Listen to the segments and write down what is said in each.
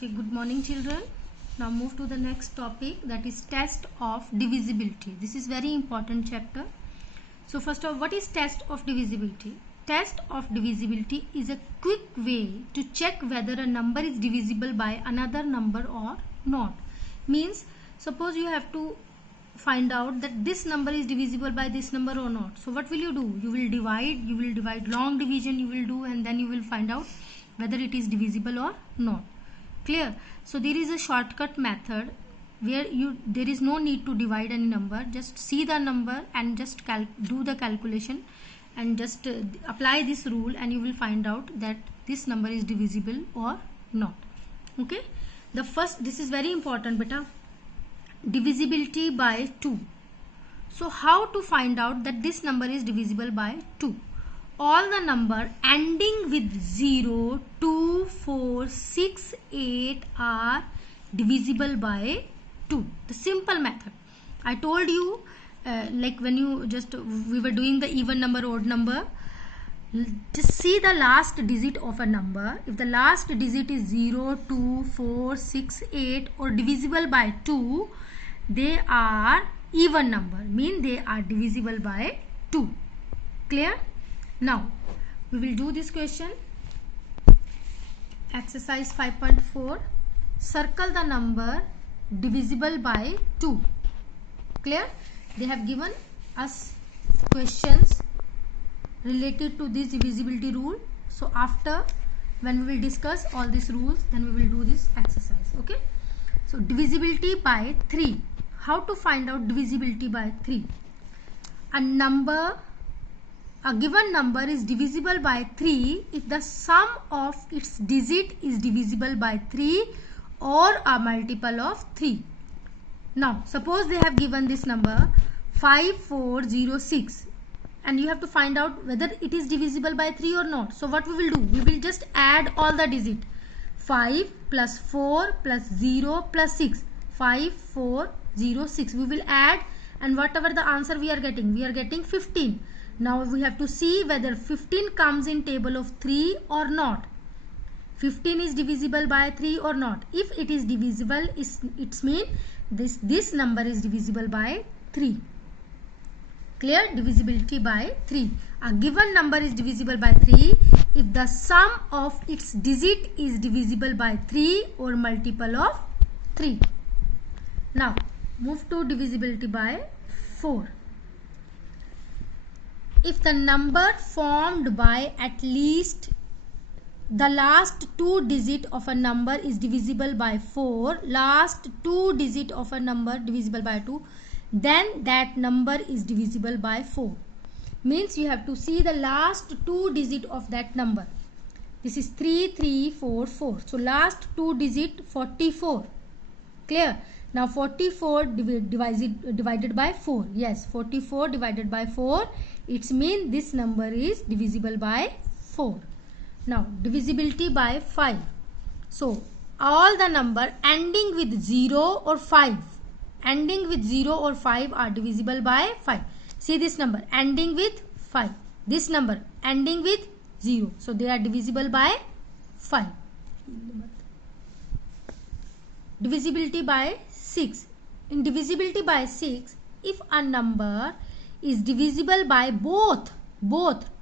Okay, good morning children. Now move to the next topic, that is test of divisibility. This is very important chapter. So first of all, what is test of divisibility? Test of divisibility is a quick way to check whether a number is divisible by another number or not. Means suppose you have to find out that this number is divisible by this number or not. So what will you do? You will divide, long division you will do, and then you will find out whether it is divisible or not. Clear? So there is a shortcut method where there is no need to divide any number. Just see the number and just do the calculation and just apply this rule, and you will find out that this number is divisible or not. Okay, the first, this is very important beta, divisibility by 2. So how to find out that this number is divisible by 2? All the number ending with 0, 2, 4, 6, 8 are divisible by 2. The simple method. I told you like when we were doing the even number, odd number, just see the last digit of a number. If the last digit is 0, 2, 4, 6, 8 or divisible by 2, they are even number, mean they are divisible by 2. Clear? Now we will do this question. Exercise 5.4. Circle the number divisible by 2. Clear? They have given us questions related to this divisibility rule. So after, when we will discuss all these rules, then we will do this exercise. Okay. So divisibility by 3. How to find out divisibility by 3? A given number is divisible by 3 if the sum of its digit is divisible by 3 or a multiple of 3. Now suppose they have given this number 5406 and you have to find out whether it is divisible by 3 or not. So what we will do? We will just add all the digits. 5 plus 4 plus 0 plus 6. 5, 4, 0, 6. We will add, and whatever the answer we are getting 15. Now we have to see whether 15 comes in table of 3 or not. 15 is divisible by 3 or not. If it is divisible, it means this number is divisible by 3. Clear? Divisibility by 3. A given number is divisible by 3 if the sum of its digit is divisible by 3 or multiple of 3. Now move to divisibility by 4. If the number formed by at least the last 2 digit of a number is divisible by 4, last 2 digit of a number divisible by 2, then that number is divisible by 4. Means you have to see the last 2 digit of that number. This is 3, 3, 4, 4. So last 2 digit 44. Clear? Now 44 divided by 4. Yes, 44 divided by 4. It means this number is divisible by 4. Now divisibility by 5. So all the number ending with 0 or 5. Ending with 0 or 5 are divisible by 5. See this number ending with 5. This number ending with 0. So they are divisible by 5. Divisibility by 6. In divisibility by 6, if a number is divisible by both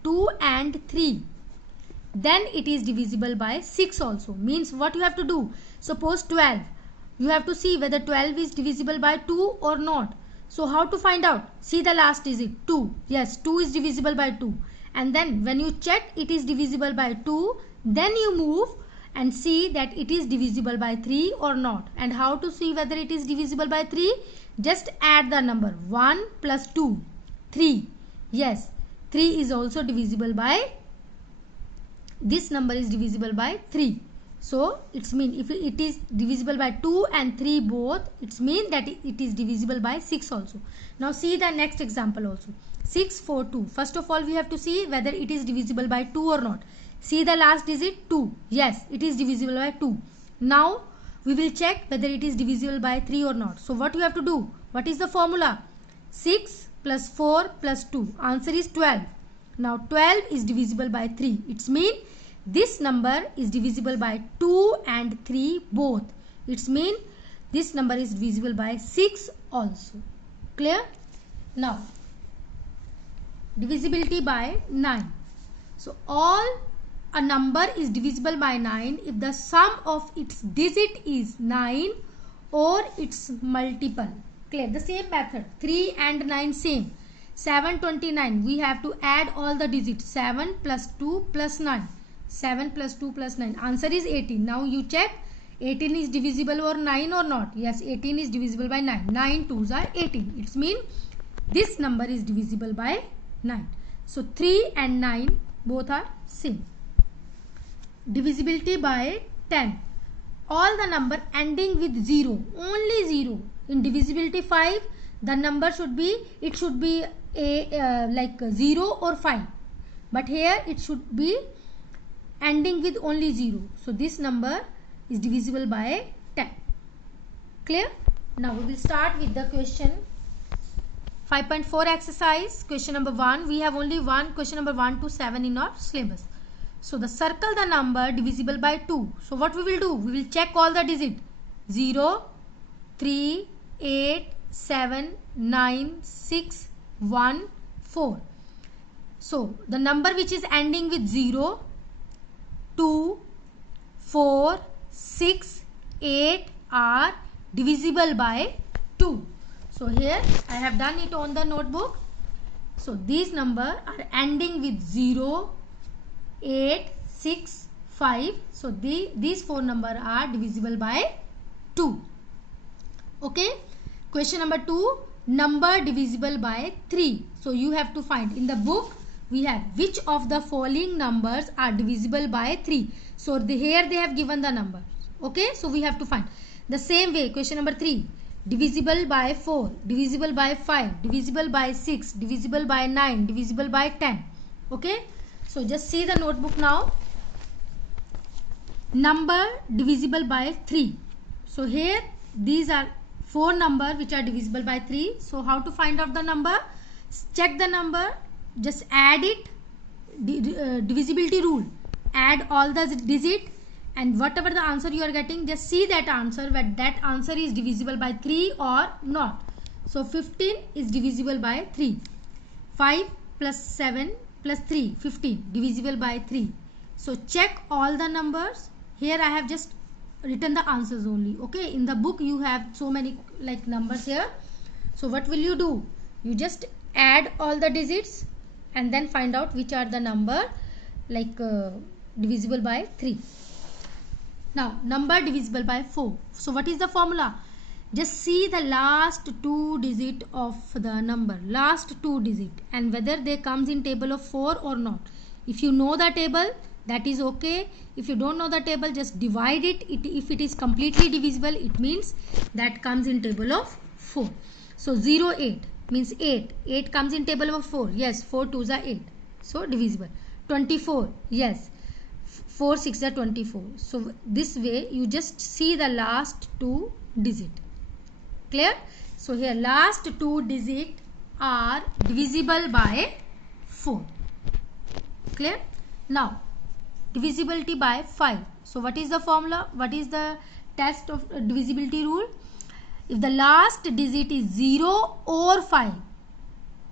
2 and 3, then it is divisible by 6 also. Means what you have to do? Suppose 12. You have to see whether 12 is divisible by 2 or not. So how to find out? See the last digit 2. Yes, 2 is divisible by 2. And then when you check it is divisible by 2, then you move and see that it is divisible by 3 or not. And how to see whether it is divisible by 3? Just add the number 1 plus 2, 3. Yes, 3 is also divisible by, this number is divisible by 3. So it's mean if it is divisible by 2 and 3 both, it's mean that it is divisible by 6 also. Now see the next example also. 6, 4, 2. First of all we have to see whether it is divisible by 2 or not. See the last digit 2. Yes, it is divisible by 2. Now we will check whether it is divisible by 3 or not. So what you have to do? What is the formula? 6 plus 4 plus 2. Answer is 12. Now 12 is divisible by 3. It's mean this number is divisible by 2 and 3 both. It means this number is divisible by 6 also. Clear? Now, divisibility by 9. So, all a number is divisible by 9 if the sum of its digit is 9 or its multiple. Clear? The same method. 3 and 9 same. 729. We have to add all the digits. 7 plus 2 plus 9. 7 plus 2 plus 9. Answer is 18. Now you check 18 is divisible or 9 or not. Yes, 18 is divisible by 9. 9 2s are 18. It means this number is divisible by 9. So 3 and 9 both are same. Divisibility by 10. All the number ending with 0, only 0. In divisibility 5, the number should be, it should be like 0 or 5. But here it should be ending with only 0. So this number is divisible by 10. Clear? Now we will start with the question 5.4 exercise. Question number 1. We have only one question number 1 to 7 in our syllabus. So the circle the number divisible by 2. So what we will do? We will check all the digits. 0, 3, 8, 7, 9, 6, 1, 4. So the number which is ending with 0, 2, 4, 6, 8 are divisible by 2. So here I have done it on the notebook. So these numbers are ending with 0, 8, 6, 5. So these 4 numbers are divisible by 2. Okay. Question number 2. Number divisible by 3. So you have to find in the book we have which of the following numbers are divisible by 3. So here they have given the numbers. Okay. So we have to find. The same way question number 3. Divisible by 4. Divisible by 5. Divisible by 6. Divisible by 9. Divisible by 10. Okay. So just see the notebook now. Number divisible by 3. So here these are 4 numbers which are divisible by 3. So how to find out the number? Check the number. Just add it. Divisibility rule. Add all the digits and whatever the answer you are getting, just see that answer, whether that answer is divisible by 3 or not. So 15 is divisible by 3. 5 plus 7 plus 3, 15, divisible by 3. So check all the numbers. Here I have just written the answers only. Okay, in the book you have so many like numbers here. So what will you do? You just add all the digits and then find out which are the number like divisible by 3. Now number divisible by 4. So what is the formula? Just see the last 2 digit of the number, last 2 digit, and whether they comes in table of 4 or not. If you know the table, that is okay. If you don't know the table, just divide it. If it is completely divisible, it means that comes in table of 4. So 0, 8 means 8. 8 comes in table of 4. Yes, 4 2s are 8. So divisible. 24. Yes. 4 6 are 24. So this way you just see the last 2 digit. Clear? So here last 2 digits are divisible by 4. Clear? Now divisibility by 5. So what is the formula? What is the test of divisibility rule? If the last digit is 0 or 5.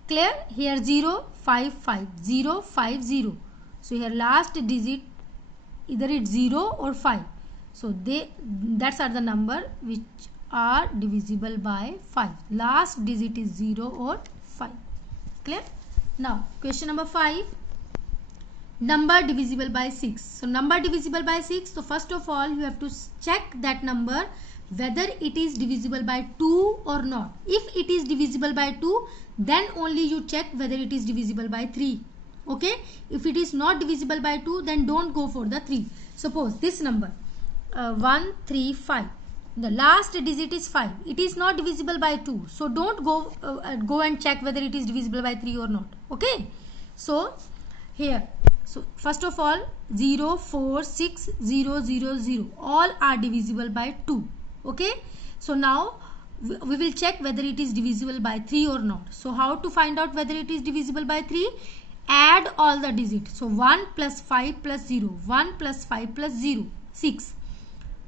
Clear? Here 0 5 5 0 5 0. So here last digit either it's 0 or 5. So that's are the number which are divisible by 5. Last digit is 0 or 5. Clear? Now question number 5. Number divisible by 6. So number divisible by 6. So first of all you have to check that number whether it is divisible by 2 or not. If it is divisible by 2, then only you check whether it is divisible by 3. Okay. If it is not divisible by 2, then don't go for the 3. Suppose this number 1 3 5. The last digit is 5. It is not divisible by 2. So don't go and check whether it is divisible by 3 or not. Okay. So here, so first of all 0 4 6 0 0 0 all are divisible by 2. Okay. So now we will check whether it is divisible by 3 or not. So how to find out whether it is divisible by 3? add all the digits. So 1 plus 5 plus 0, 1 plus 5 plus 0, 6.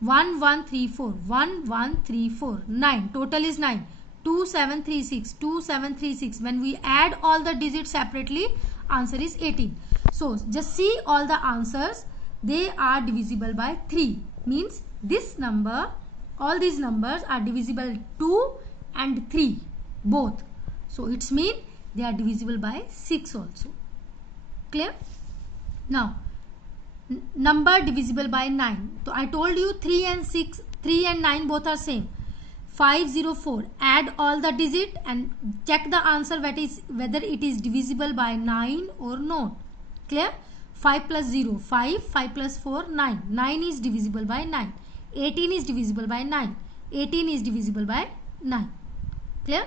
1 1 3 4, 1 1 3 4, 9. Total is 9. 2 7 3 6, 2 7 3 6. When we add all the digits separately, answer is 18. So just see all the answers. They are divisible by 3. Means this number, all these numbers are divisible 2 and 3 both. So it's mean they are divisible by 6 also. Clear? Now number divisible by 9. So I told you 3 and 9 both are same. 504. Add all the digit and check the answer whether it is divisible by 9 or not. Clear? 5 plus 0, 5. 5 plus 4, 9. 9 is divisible by 9. 18 is divisible by 9. 18 is divisible by 9. Clear?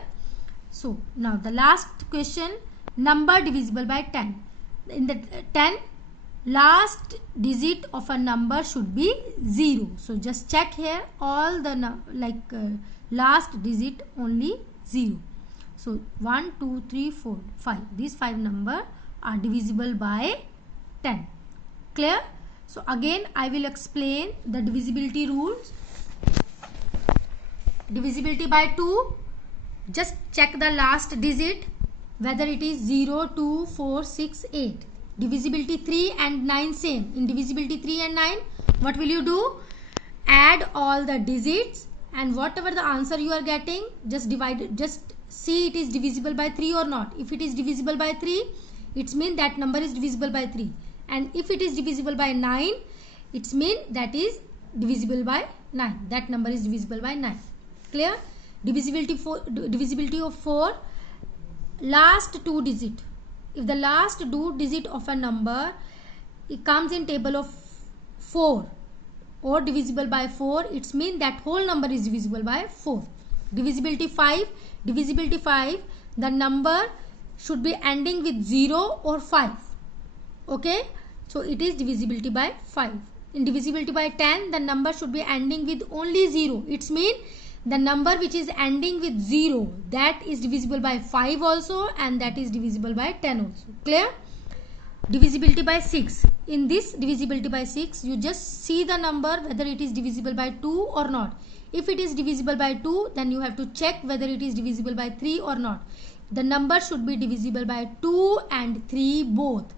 So now the last question, number divisible by 10. In the 10, last digit of a number should be 0. So just check here, all the last digit only 0. So 1 2 3 4 5, these 5 numbers are divisible by 10. Clear? So again I will explain the divisibility rules. Divisibility by 2, just check the last digit whether it is 0 2 4 6 8. Divisibility 3 and 9 same. In divisibility 3 and 9, what will you do? Add all the digits and whatever the answer you are getting, just divide it. Just see it is divisible by 3 or not. If it is divisible by 3, it means that number is divisible by 3. And if it is divisible by 9, it means that is divisible by 9. That number is divisible by 9. Clear? Divisibility of 4, last 2 digit. If the last 2 digit of a number, it comes in table of 4 or divisible by 4, it means that whole number is divisible by 4. Divisibility 5, the number should be ending with 0 or 5. Okay, so it is divisibility by 5. In divisibility by 10, the number should be ending with only 0. It means the number which is ending with 0, that is divisible by 5 also, and that is divisible by 10 also. Clear? Divisibility by 6. In this divisibility by 6, you just see the number whether it is divisible by 2 or not. If it is divisible by 2, then you have to check whether it is divisible by 3 or not. The number should be divisible by 2 and 3 both.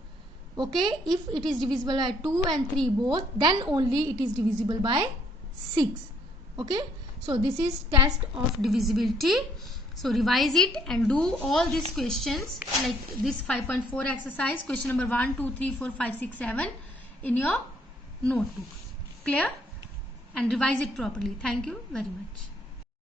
Okay, if it is divisible by 2 and 3 both, then only it is divisible by 6. Okay, so this is test of divisibility. So revise it and do all these questions like this 5.4 exercise, question number 1 2 3 4 5 6 7 in your notebook. Clear? And revise it properly. Thank you very much.